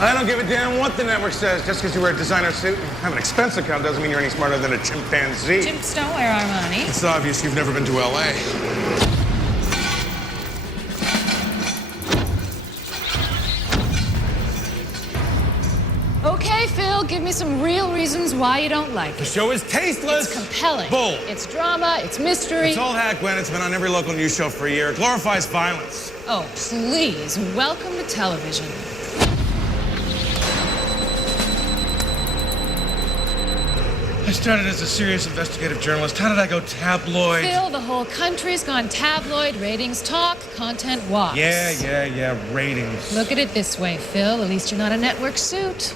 I don't give a damn what the network says. Just because you wear a designer suit and have an expense account doesn't mean you're any smarter than a chimpanzee. Chimps don't wear Armani. It's obvious you've never been to L.A. Okay, Phil, give me some real reasons why you don't like The it. show is tasteless. It's compelling. Bull. It's drama. It's mystery. It's old hat, Gwen. It's been on every local news show for a year. It glorifies violence. Oh, please. Welcome to television. I started as a serious investigative journalist. How did I go tabloid? Phil, the whole country's gone tabloid. Ratings talk, content walks. Yeah. Ratings. Look at it this way, Phil. At least you're not a network suit.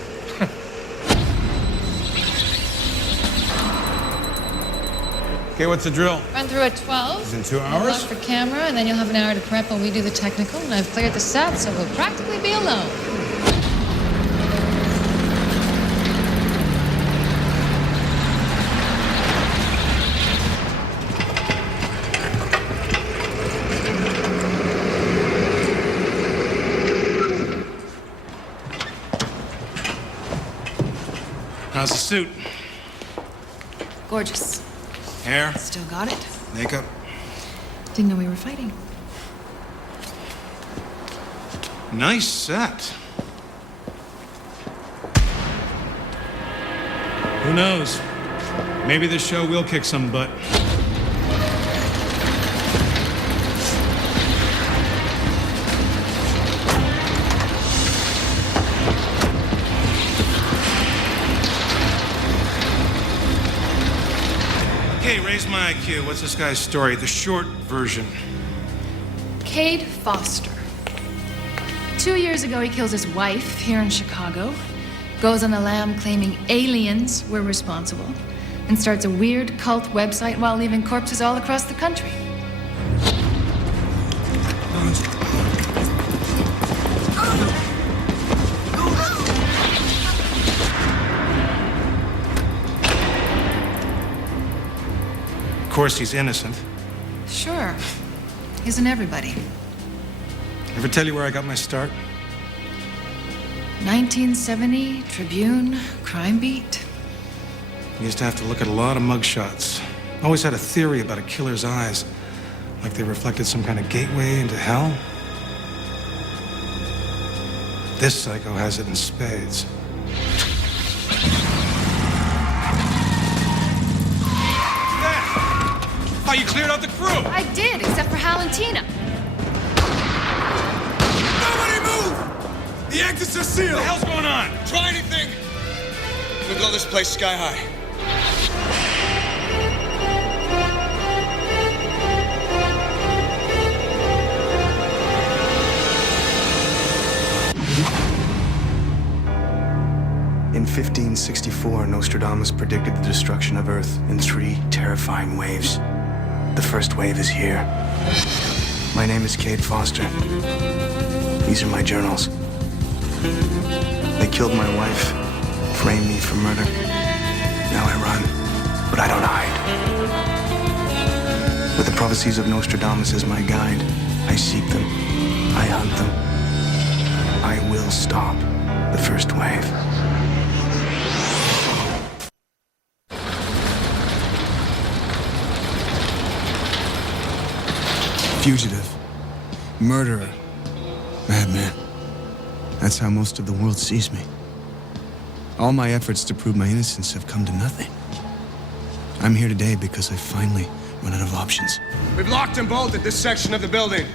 Okay, what's the drill? Run through at 12. In 2 Look hours? for camera, and then you'll have an hour to prep while we do the technical. And I've cleared the set, so we'll practically be alone. How's the suit? Gorgeous. Hair? Still got it. Makeup? Didn't know we were fighting. Nice set. Who knows? Maybe this show will kick some butt. Okay, raise my IQ. What's this guy's story? The short version. Cade Foster. 2 years ago, he kills his wife here in Chicago, goes on a lam claiming aliens were responsible, and starts a weird cult website while leaving corpses all across the country. Of course, he's innocent. Sure. Isn't everybody? Ever tell you where I got my start? 1970, Tribune, Crime Beat. I used to have to look at a lot of mugshots. Always had a theory about a killer's eyes, like they reflected some kind of gateway into hell. This psycho has it in spades. Oh, you cleared out the crew! I did, except for Hal and Tina. Nobody move! The exits are sealed! What the hell's going on? Try anything! We blow this place sky high. In 1564, Nostradamus predicted the destruction of Earth in 3 terrifying waves. The first wave is here. My name is Cade Foster. These are my journals. They killed my wife, framed me for murder. Now I run, but I don't hide. With the prophecies of Nostradamus as my guide, I seek them, I hunt them. I will stop the first wave. Fugitive, murderer, madman. That's how most of the world sees me. All my efforts to prove my innocence have come to nothing. I'm here today because I finally run out of options. We've locked and bolted this section of the building.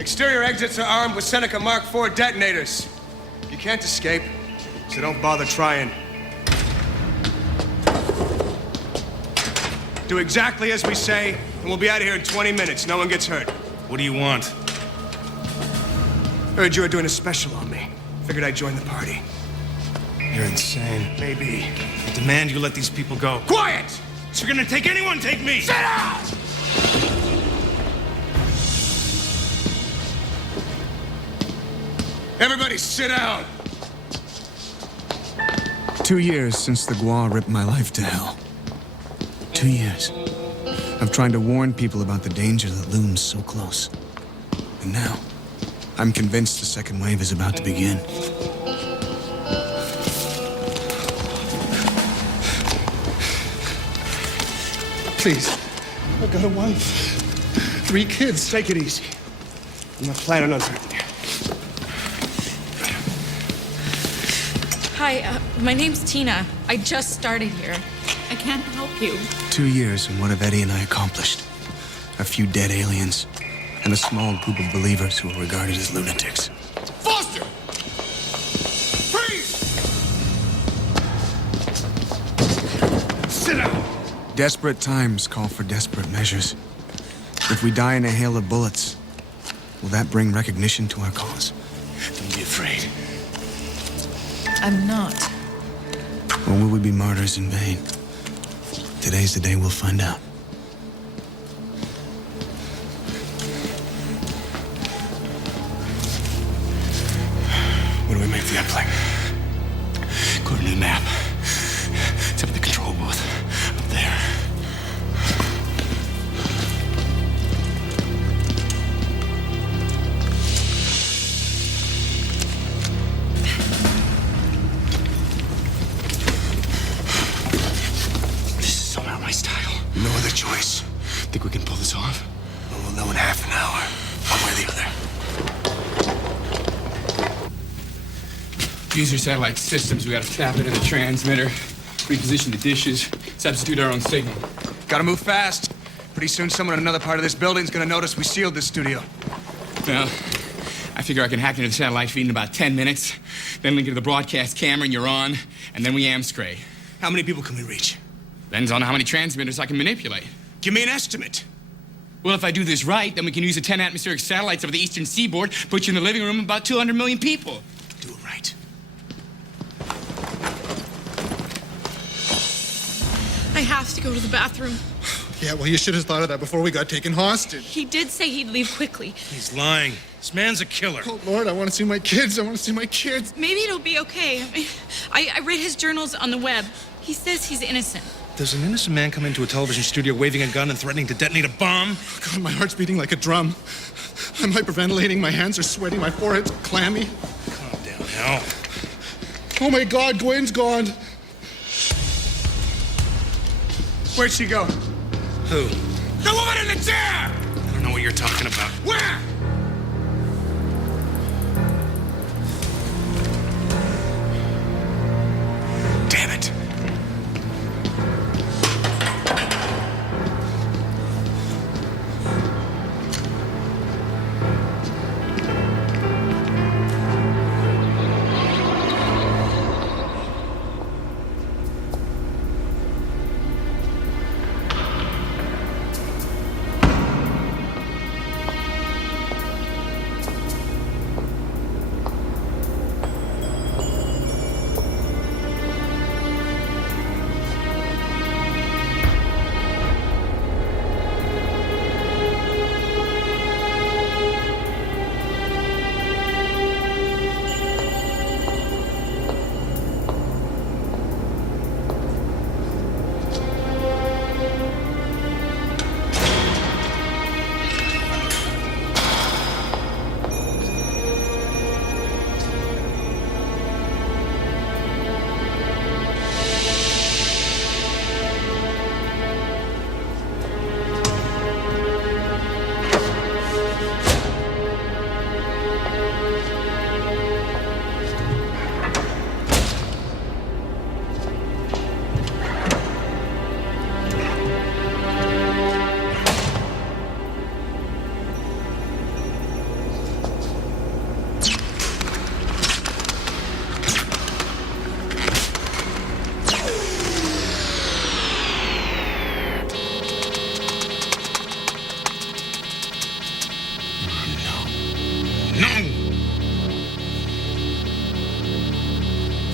Exterior exits are armed with Seneca Mark IV detonators. You can't escape, so don't bother trying. Do exactly as we say, and we'll be out of here in 20 minutes. No one gets hurt. What do you want? Heard you were doing a special on me. Figured I'd join the party. You're insane. Maybe. I demand you let these people go. Quiet! If you're gonna take anyone, take me! Sit down! Everybody sit down! 2 years since the Gua ripped my life to hell. 2 years of trying to warn people about the danger that looms so close. And now, I'm convinced the second wave is about to begin. Please. I've got a wife. 3 kids. Take it easy. I'm not planning on hurting you. Hi, my name's Tina. I just started here. I can't help you. 2 years, and what have Eddie and I accomplished? A few dead aliens, and a small group of believers who are regarded as lunatics. Foster! Freeze! Sit down! Desperate times call for desperate measures. If we die in a hail of bullets, will that bring recognition to our cause? Don't be afraid. I'm not. Or will we be martyrs in vain? Today's the day we'll find out. What do we make the uplink? According to the map, it's up at the control booth. Up there. This is so not my style. No other choice. Think we can pull this off? Well, we'll know in half an hour, one way or the other. Use your satellite systems. We gotta tap into the transmitter, reposition the dishes, substitute our own signal. Gotta move fast. Pretty soon someone in another part of this building's gonna notice we sealed this studio. Well, I figure I can hack into the satellite feed in about 10 minutes, then link it to the broadcast camera and you're on, and then we amscray. How many people can we reach? Depends on how many transmitters I can manipulate. Give me an estimate. Well, if I do this right, then we can use the 10 atmospheric satellites over the eastern seaboard, put you in the living room of about 200 million people. Do it right. I have to go to the bathroom. Yeah, well, you should have thought of that before we got taken hostage. He did say he'd leave quickly. He's lying. This man's a killer. Oh, Lord, I want to see my kids. I want to see my kids. Maybe it'll be okay. I read his journals on the web. He says he's innocent. Does an innocent man come into a television studio waving a gun and threatening to detonate a bomb? God, my heart's beating like a drum. I'm hyperventilating. My hands are sweaty. My forehead's clammy. Calm down, Hal. Oh, my God, Gwen's gone. Where'd she go? Who? The woman in the chair! I don't know what you're talking about. Where? Damn it.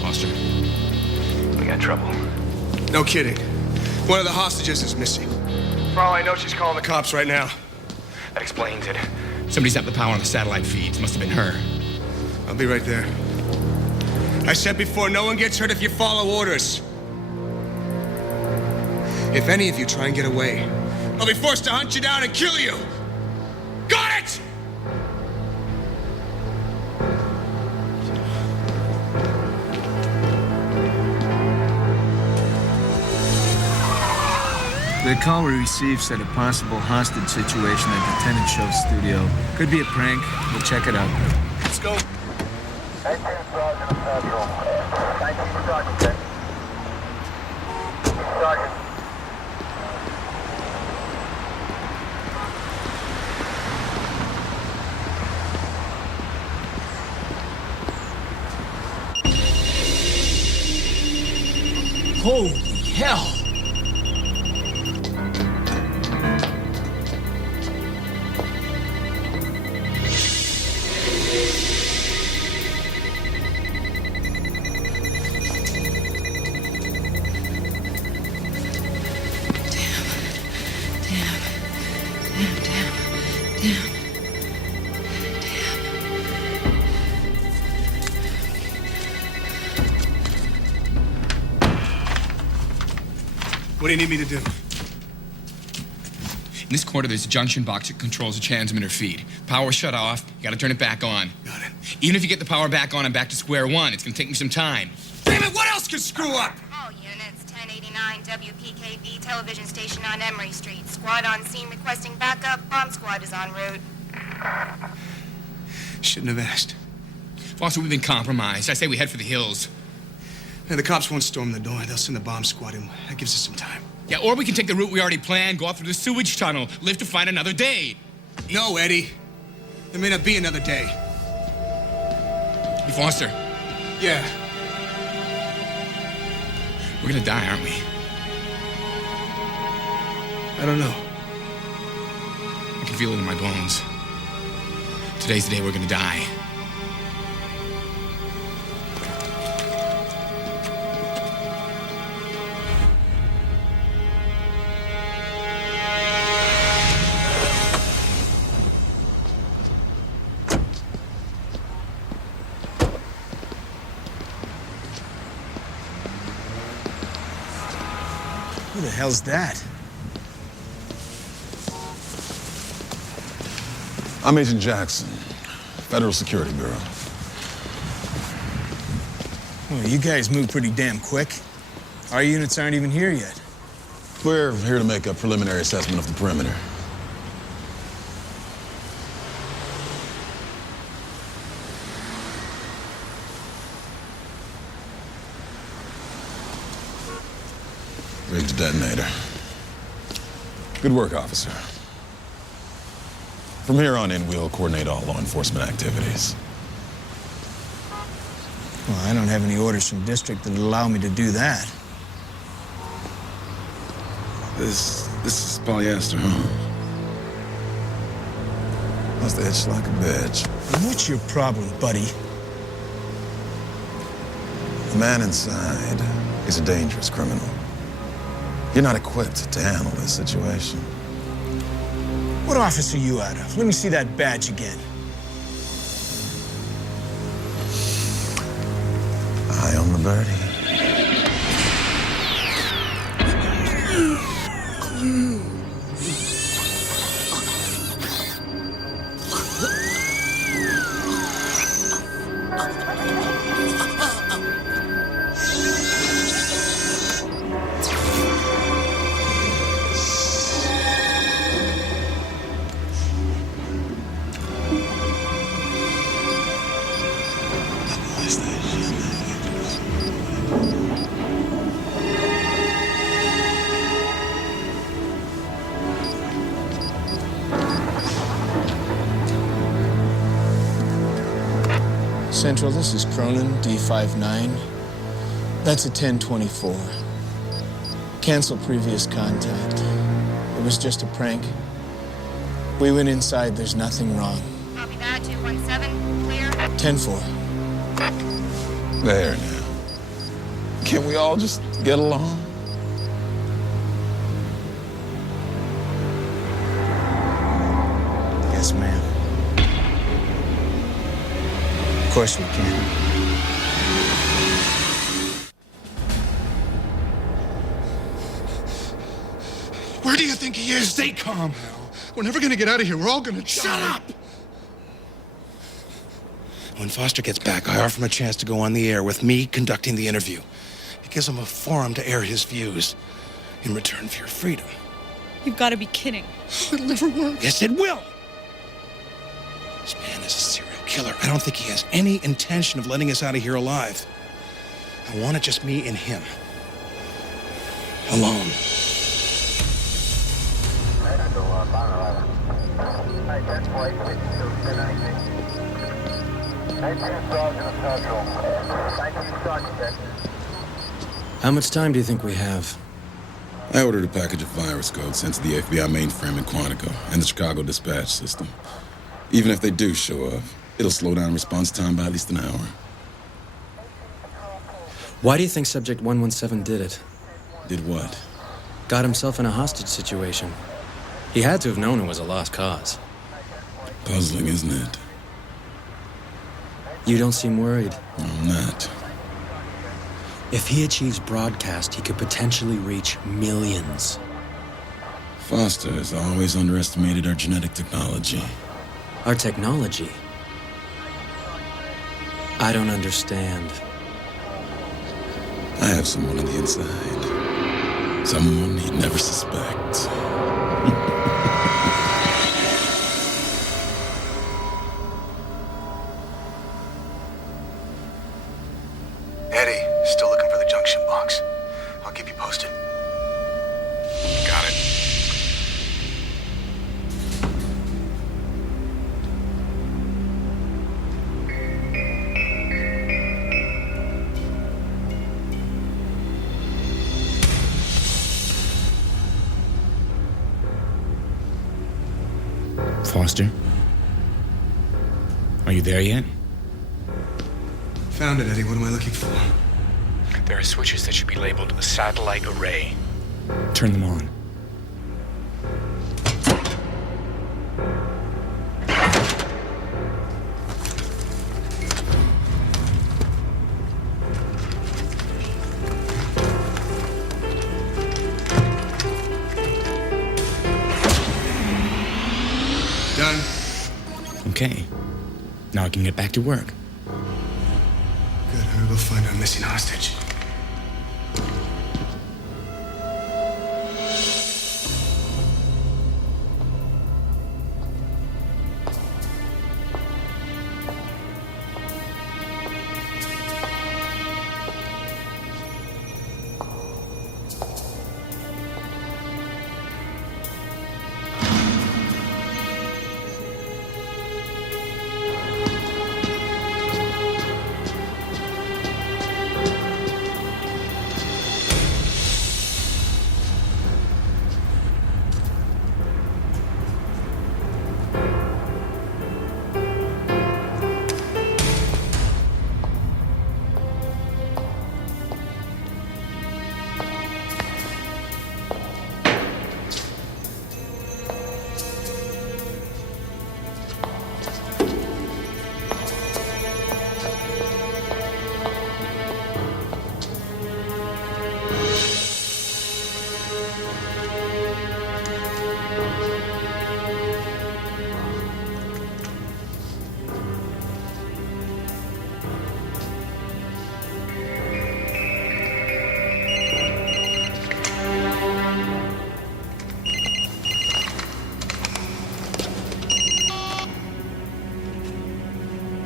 Foster. We got trouble. No kidding. One of the hostages is missing. For all I know, she's calling the cops right now. That explains it. Somebody zapped the power on the satellite feeds. Must have been her. I'll be right there. I said before, no one gets hurt if you follow orders. If any of you try and get away, I'll be forced to hunt you down and kill you. Got it? The call we received said a possible hostage situation at the tenant show studio. Could be a prank. We'll check it out. Let's go. 18 Sergeant of Central. 19 Sergeant. Sergeant. Holy hell! What do you need me to do? In this quarter, there's a junction box that controls the transmitter feed. Power shut off, you gotta turn it back on. Got it. Even if you get the power back on and back to square one, it's gonna take me some time. Damn it, what else could screw up? All units, 1089 WPKV television station on Emery Street. Squad on scene requesting backup. Bomb squad is en route. Shouldn't have asked. Foster, we've been compromised. I say we head for the hills. Hey, the cops won't storm the door. They'll send the bomb squad in. That gives us some time. Yeah, or we can take the route we already planned, go out through the sewage tunnel, live to fight another day. No, Eddie. There may not be another day. Hey, Foster, Yeah. we're gonna die, aren't we? I don't know. I can feel it in my bones. Today's the day we're gonna die. Who the hell's that? I'm Agent Jackson, Federal Security Bureau. Oh, you guys move pretty damn quick. Our units aren't even here yet. We're here to make a preliminary assessment of the perimeter. Rigged detonator. Good work, officer. From here on in, we'll coordinate all law enforcement activities. Well, I don't have any orders from district that allow me to do that. This is polyester, huh? Must itch like a bitch. What's your problem, buddy? The man inside is a dangerous criminal. You're not equipped to handle this situation. What office are you out of? Let me see that badge again. Eye on the birdie. Central, this is Cronin, D59. That's a 1024. Cancel previous contact. It was just a prank. We went inside, there's nothing wrong. Copy that, 217. Clear. 10-4. There now. Can't we all just get along? Yes, ma'am. Of course we can. Where do you think he is? Stay calm. We're never gonna get out of here. We're all gonna die. Shut up! When Foster gets back, I offer him a chance to go on the air with me conducting the interview. It gives him a forum to air his views in return for your freedom. You've got to be kidding. It'll never work. Yes, it will. This man is a serial killer. I don't think he has any intention of letting us out of here alive. I want it just me and him. Alone. How much time do you think we have? I ordered a package of virus code sent to the FBI mainframe in Quantico and the Chicago dispatch system. Even if they do show up, it'll slow down response time by at least an hour. Why do you think Subject 117 did it? Did what? Got himself in a hostage situation. He had to have known it was a lost cause. Puzzling, isn't it? You don't seem worried. No, I'm not. If he achieves broadcast, he could potentially reach millions. Foster has always underestimated our genetic technology. Our technology? I don't understand. I have someone on the inside. Someone he'd never suspect. Eddie, still looking for the junction box. I'll keep you posted. Got it. Foster? Are you there yet? Found it, Eddie. What am I looking for? There are switches that should be labeled satellite array. Turn them on. Done. Okay. Now I can get back to work. Good. I'm gonna go find our missing hostage.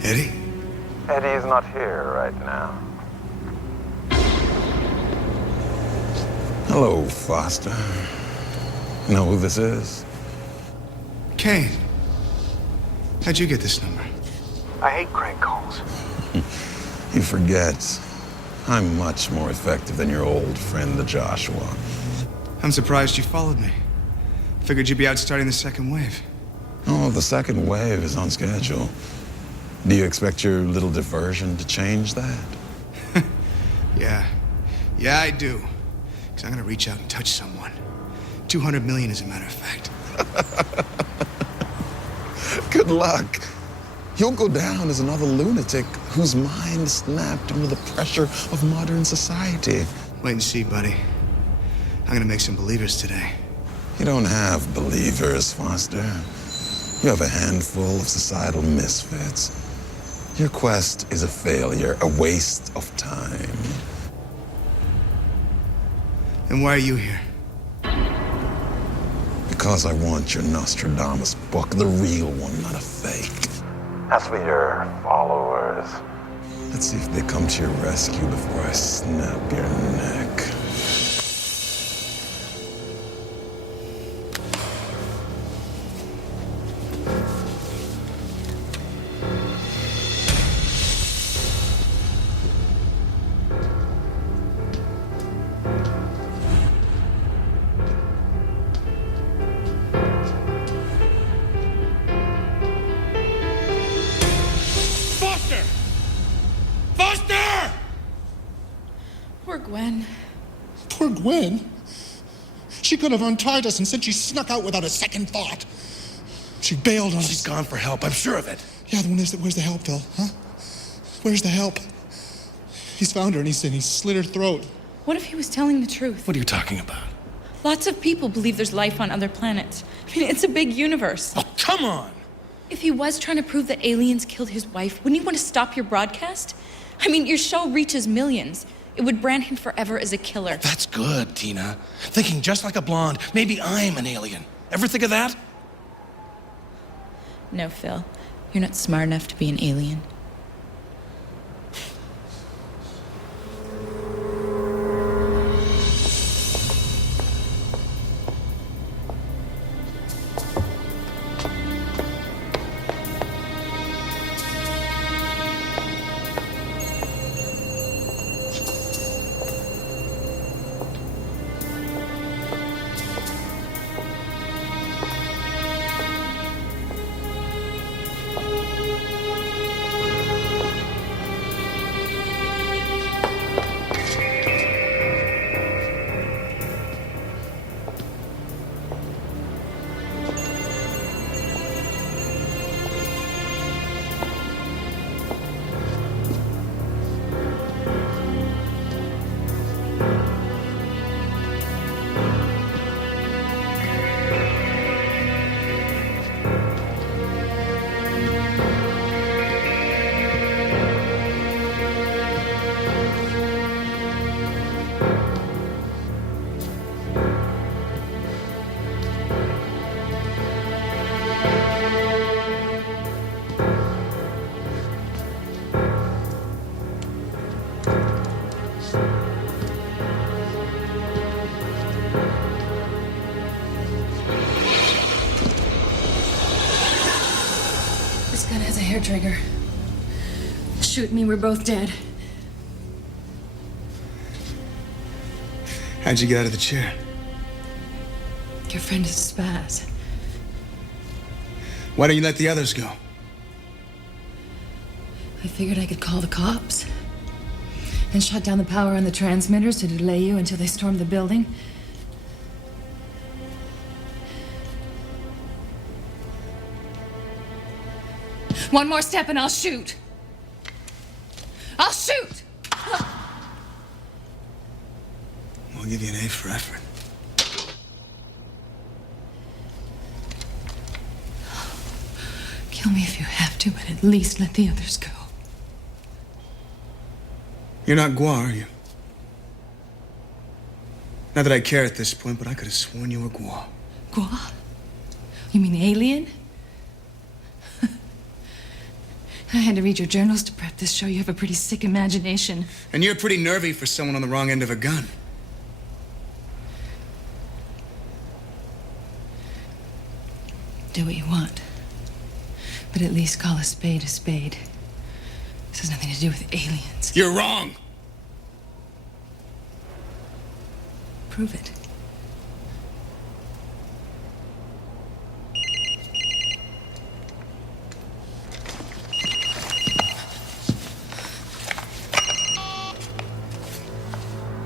Eddie? Eddie is not here right now. Hello, Foster. You know who this is? Cade. How'd you get this number? I hate crank calls. You forget. I'm much more effective than your old friend, the Joshua. I'm surprised you followed me. Figured you'd be out starting the second wave. Oh, the second wave is on schedule. Do you expect your little diversion to change that? Yeah, I do. Because I'm going to reach out and touch someone. 200 million, as a matter of fact. Good luck. You'll go down as another lunatic whose mind snapped under the pressure of modern society. Wait and see, buddy. I'm going to make some believers today. You don't have believers, Foster. You have a handful of societal misfits. Your quest is a failure, a waste of time. Then why are you here? Because I want your Nostradamus book, the real one, not a fake. As for your followers, Let's see if they come to your rescue before I snap your neck. Poor Gwen. Poor Gwen? She could have untied us and said she snuck out without a second thought. She bailed on us. She's gone for help, I'm sure of it. Yeah, where's the help, Phil? Huh? Where's the help? He's found her and he slit her throat. What if he was telling the truth? What are you talking about? Lots of people believe there's life on other planets. I mean, it's a big universe. Oh, come on! If he was trying to prove that aliens killed his wife, wouldn't you want to stop your broadcast? I mean, your show reaches millions. It would brand him forever as a killer. That's good, Tina. Thinking just like a blonde. Maybe I'm an alien. Ever think of that? No, Phil. You're not smart enough to be an alien. Gun has a hair trigger. Shoot me, we're both dead. How'd you get out of the chair? Your friend is a spaz. Why don't you let the others go? I figured I could call the cops. And shut down the power on the transmitters to delay you until they stormed the building. One more step and I'll shoot. I'll shoot! I'll give you an A for effort. Kill me if you have to, but at least let the others go. You're not Gua, are you? Not that I care at this point, but I could have sworn you were Gua. Gua? You mean alien? I had to read your journals to prep this show. You have a pretty sick imagination. And you're pretty nervy for someone on the wrong end of a gun. Do what you want. But at least call a spade a spade. This has nothing to do with aliens. You're wrong! Prove it.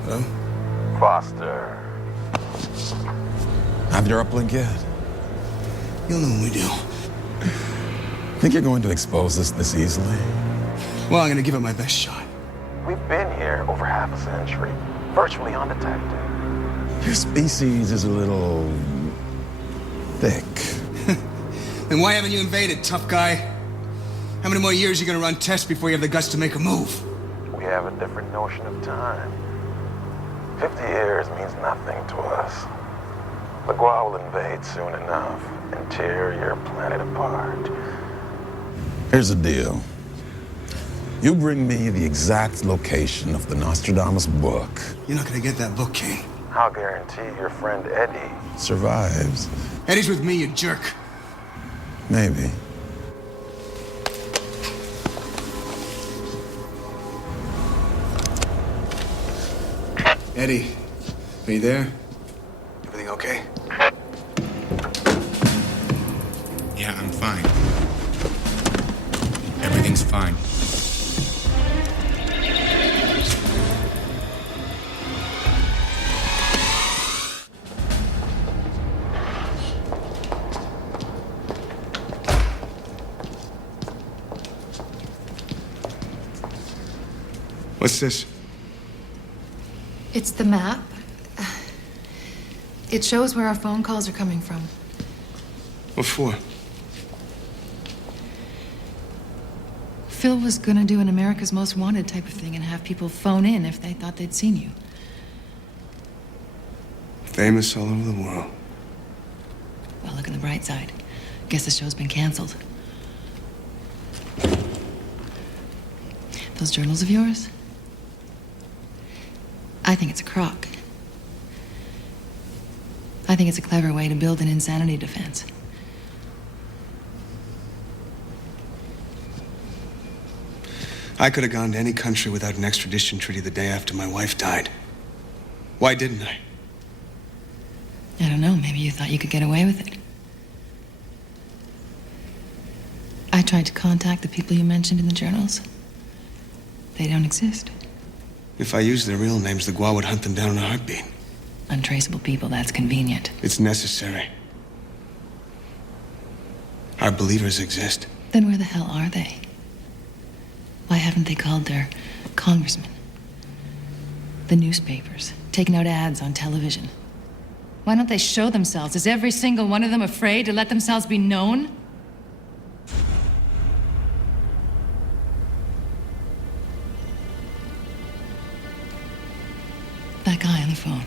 Hello? Foster. Have your uplink yet? You'll know when we do. Think you're going to expose us this easily? Well, I'm gonna give it my best shot. We've been here over half a century, virtually undetected. Your species is a little thick. Then why haven't you invaded, tough guy? How many more years are you gonna run tests before you have the guts to make a move? We have a different notion of time. 50 years means nothing to us. The Gua will invade soon enough and tear your planet apart. Here's the deal. You bring me the exact location of the Nostradamus book. You're not gonna get that book, King. I'll guarantee your friend Eddie Survives. Eddie's with me, you jerk. Maybe. Eddie, are you there? Everything okay? Yeah, I'm fine. Everything's fine. What's this? It's the map. It shows where our phone calls are coming from. What for? Phil was gonna do an America's Most Wanted type of thing and have people phone in if they thought they'd seen you. Famous all over the world. Well, look on the bright side. Guess the show's been canceled. Those journals of yours? I think it's a crock. I think it's a clever way to build an insanity defense. I could have gone to any country without an extradition treaty the day after my wife died. Why didn't I? I don't know, maybe you thought you could get away with it. I tried to contact the people you mentioned in the journals. They don't exist. If I used their real names, the Gua would hunt them down in a heartbeat. Untraceable people, that's convenient. It's necessary. Our believers exist. Then where the hell are they? Why haven't they called their congressmen? The newspapers, taking out ads on television? Why don't they show themselves? Is every single one of them afraid to let themselves be known? That guy on the phone.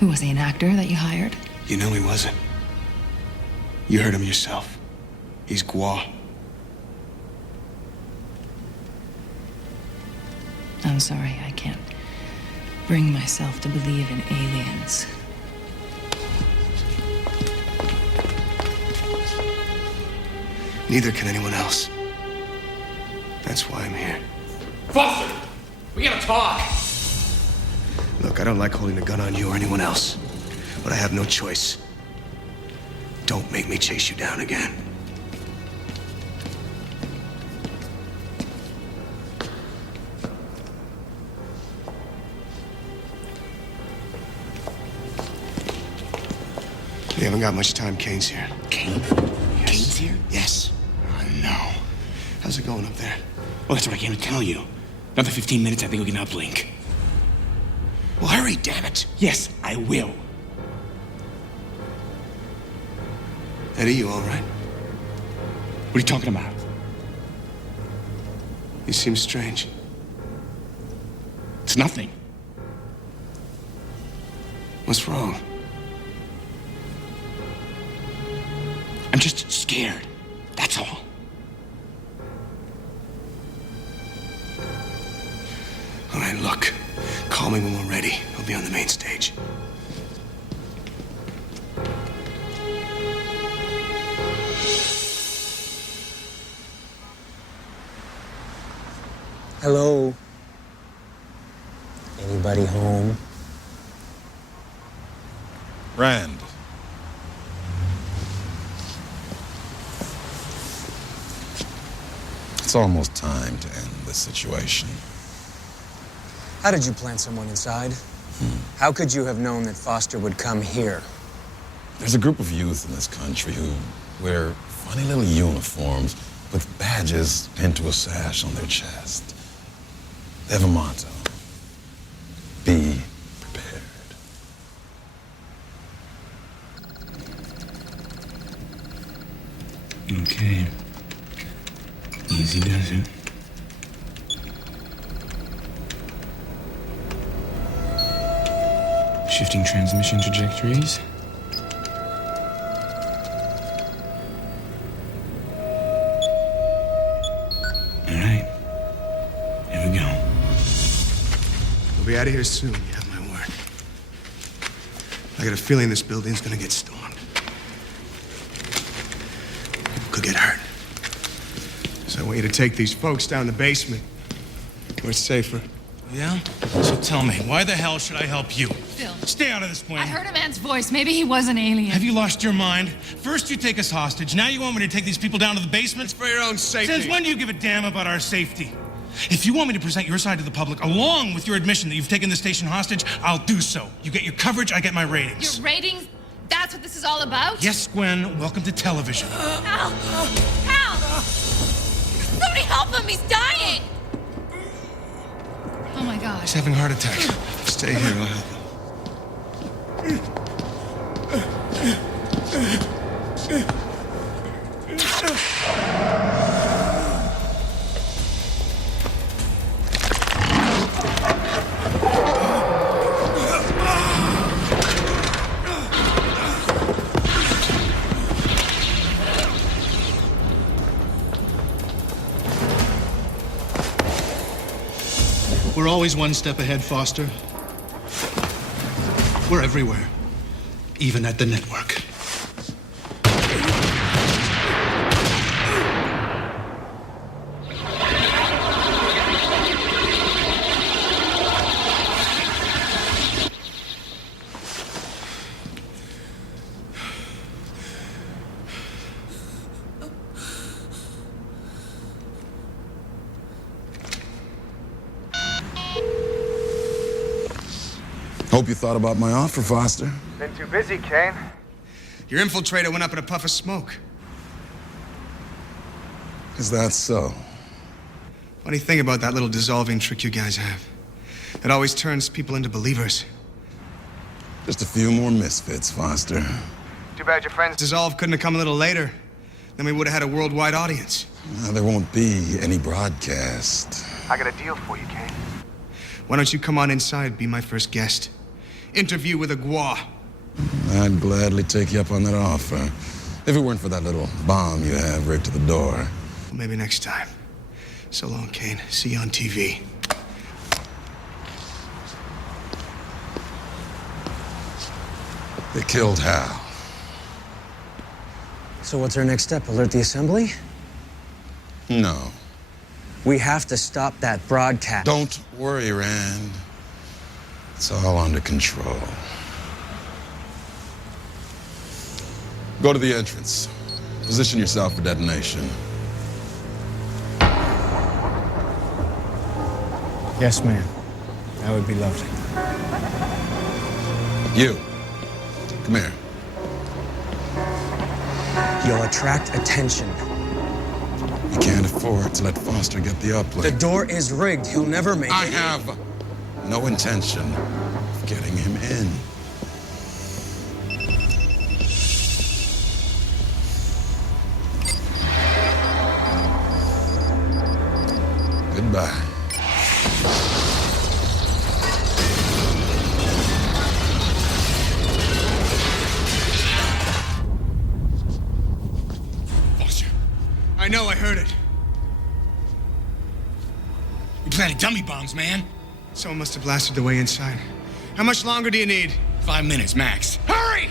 Who was he, an actor that you hired? You know he wasn't. You heard him yourself. He's Gua. I'm sorry, I can't bring myself to believe in aliens. Neither can anyone else. That's why I'm here. Foster! We gotta talk! Look, I don't like holding a gun on you or anyone else, but I have no choice. Don't make me chase you down again. We haven't got much time. Kane's here. Kane? Yes. Kane's here? Yes. Oh, no. How's it going up there? Well, that's what I came to tell you. Another 15 minutes, I think we can uplink. Well, hurry, damn it. Yes, I will. Eddie, you all right? What are you talking about? You seem strange. It's nothing. What's wrong? I'm just scared. That's all. All right, look. Call me when we're ready. I'll be on the main stage. Hello? Anybody home? Rand. It's almost time to end this situation. How did you plant someone inside? How could you have known that Foster would come here? There's a group of youth in this country who wear funny little uniforms with badges pinned to a sash on their chest. They have a motto. Be prepared. Okay. Easy does it. Shifting transmission trajectories. be out of here soon, you have my word. I got a feeling this building's gonna get stormed. People could get hurt. So I want you to take these folks down the basement, where it's safer. Yeah? So tell me, why the hell should I help you? Phil. Stay out of this, Gwen. I heard a man's voice. Maybe he was an alien. Have you lost your mind? First you take us hostage, now you want me to take these people down to the basement? It's for your own safety. Since when do you give a damn about our safety? If you want me to present your side to the public, along with your admission that you've taken the station hostage, I'll do so. You get your coverage, I get my ratings. Your ratings? That's what this is all about? Yes, Gwen, welcome to television. Al! Al! Somebody help him, he's dying! Oh my gosh. He's having a heart attack. Stay here, I'll help. We're always one step ahead, Foster. We're everywhere, even at the network. Hope you thought about my offer, Foster. Been too busy, Kane. Your infiltrator went up in a puff of smoke. Is that so? Funny thing about that little dissolving trick you guys have. It always turns people into believers. Just a few more misfits, Foster. Too bad your friends dissolve couldn't have come a little later. Then we would have had a worldwide audience. Now, there won't be any broadcast. I got a deal for you, Kane. Why don't you come on inside, be my first guest? Interview with a gua. I'd gladly take you up on that offer. If it weren't for that little bomb you have right to the door. Well, maybe next time. So long, Kane. See you on TV. They killed Hal. So what's our next step? Alert the assembly? No. We have to stop that broadcast. Don't worry, Rand. It's all under control. Go to the entrance. Position yourself for detonation. Yes, ma'am. That would be lovely. You. Come here. You'll attract attention. You can't afford to let Foster get the uplink. The door is rigged. He'll never make I it. have no intention of getting him in. Goodbye. I know, I heard it. You planted dummy bombs, man. Someone must have blasted the way inside. How much longer do you need? 5 minutes, max. Hurry!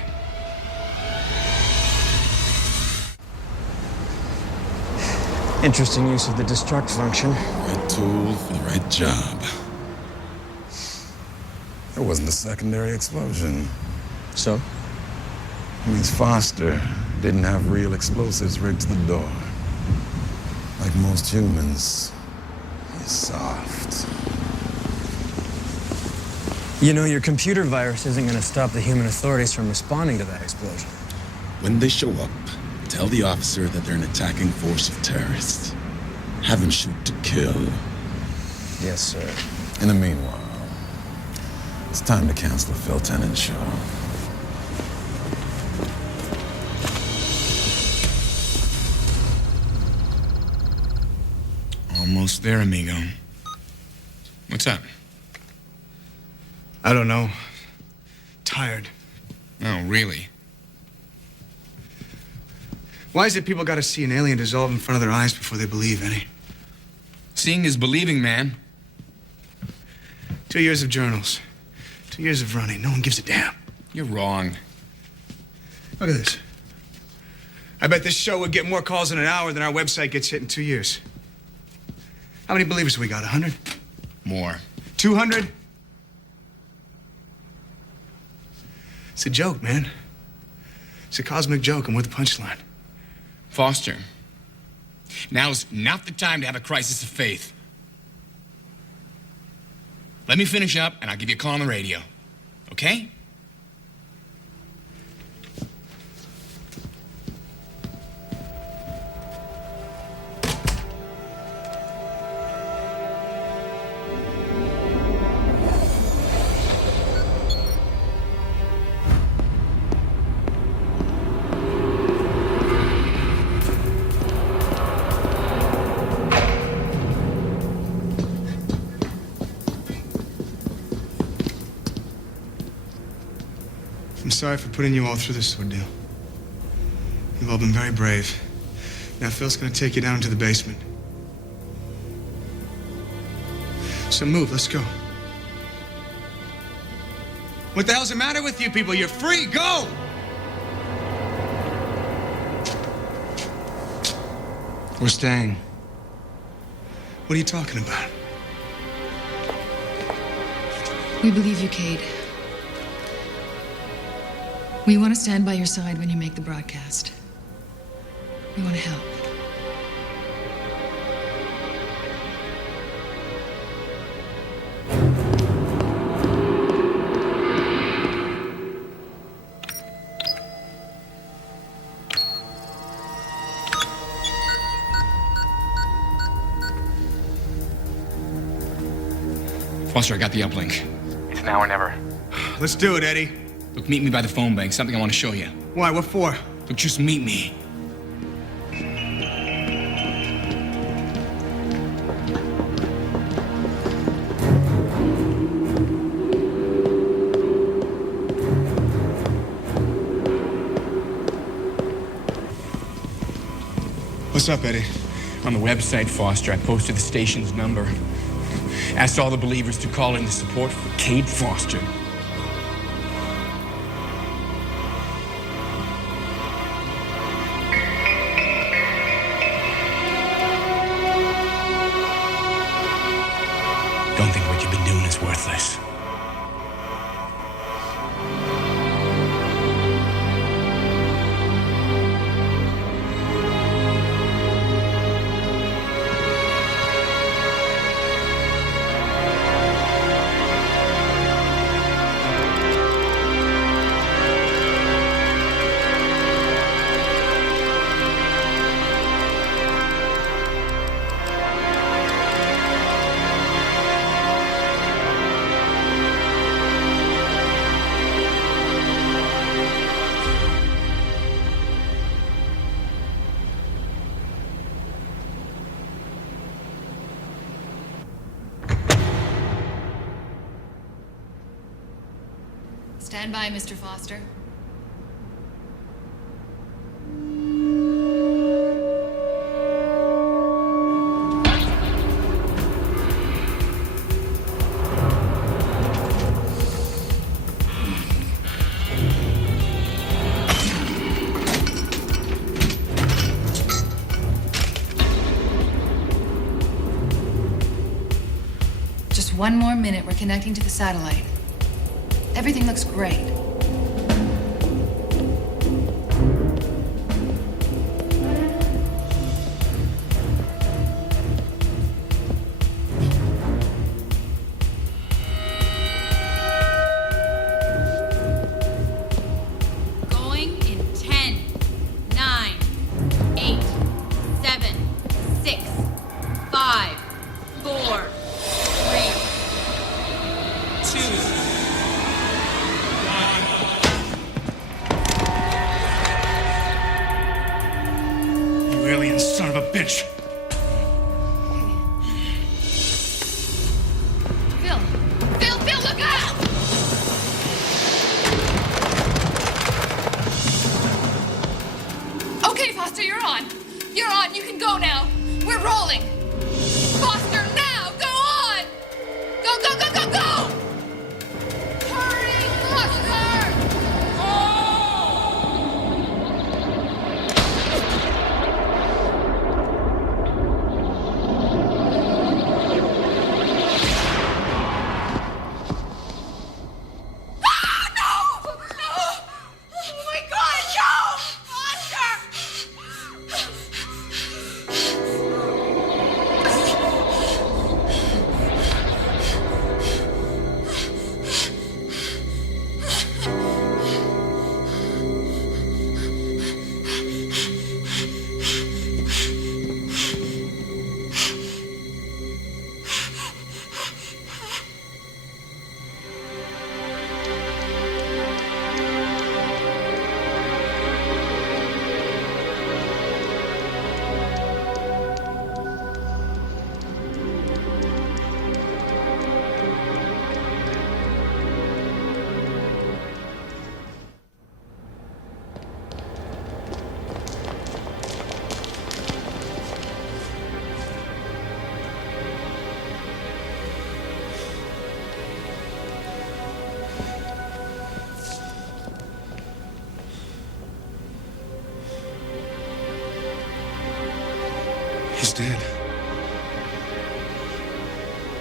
Interesting use of the destruct function. Right tool for the right job. There wasn't a secondary explosion. So? It means Foster didn't have real explosives rigged to the door. Like most humans, he's soft. You know, your computer virus isn't going to stop the human authorities from responding to that explosion. When they show up, tell the officer that they're an attacking force of terrorists. Have them shoot to kill. Yes, sir. In the meanwhile, it's time to cancel the Phil Tennant show. Almost there, amigo. What's up? I don't know. Tired. Oh, really? Why is it people gotta see an alien dissolve in front of their eyes before they believe, Eddie? Seeing is believing, man. 2 years of journals. 2 years of running. No one gives a damn. You're wrong. Look at this. I bet this show would get more calls in an hour than our website gets hit in 2 years. How many believers we got? 100? More. 200? It's a joke, man. It's a cosmic joke, and we're the punchline. Foster, now's not the time to have a crisis of faith. Let me finish up, and I'll give you a call on the radio. Okay? I'm sorry for putting you all through this ordeal. You've all been very brave. Now Phil's gonna take you down to the basement. So move, let's go. What the hell's the matter with you people? You're free, go! We're staying. What are you talking about? We believe you, Cade. We want to stand by your side when you make the broadcast. We want to help. Foster, I got the uplink. It's now or never. Let's do it, Eddie. Look, meet me by the phone bank. Something I want to show you. Why? What for? Look, just meet me. What's up, Eddie? On the website, Foster, I posted the station's number. Asked all the believers to call in to support for Cade Foster. Don't think what you've been doing is worthless. Stand by, Mr. Foster. Just one more minute. We're connecting to the satellite. Everything looks great. Going in 10, 9, 8, 7, 6, 5, 4, 3, 2. Alien son of a bitch. Phil, look out! Okay, Foster, you're on. You're on. You can go now. We're rolling. Foster, now! Go on! Go! dead.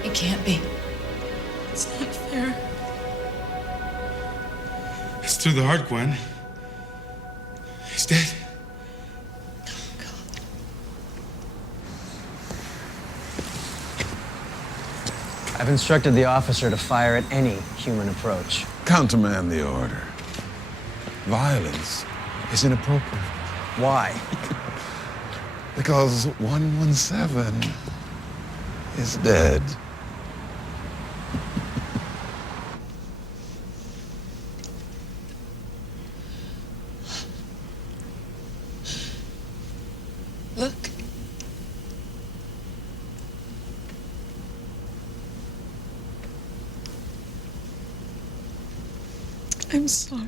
It can't be. It's not fair. It's through the heart, Gwen. He's dead. I've instructed the officer to fire at any human approach. Countermand the order. Violence is inappropriate. Why? Because 117 is dead. Look. I'm sorry.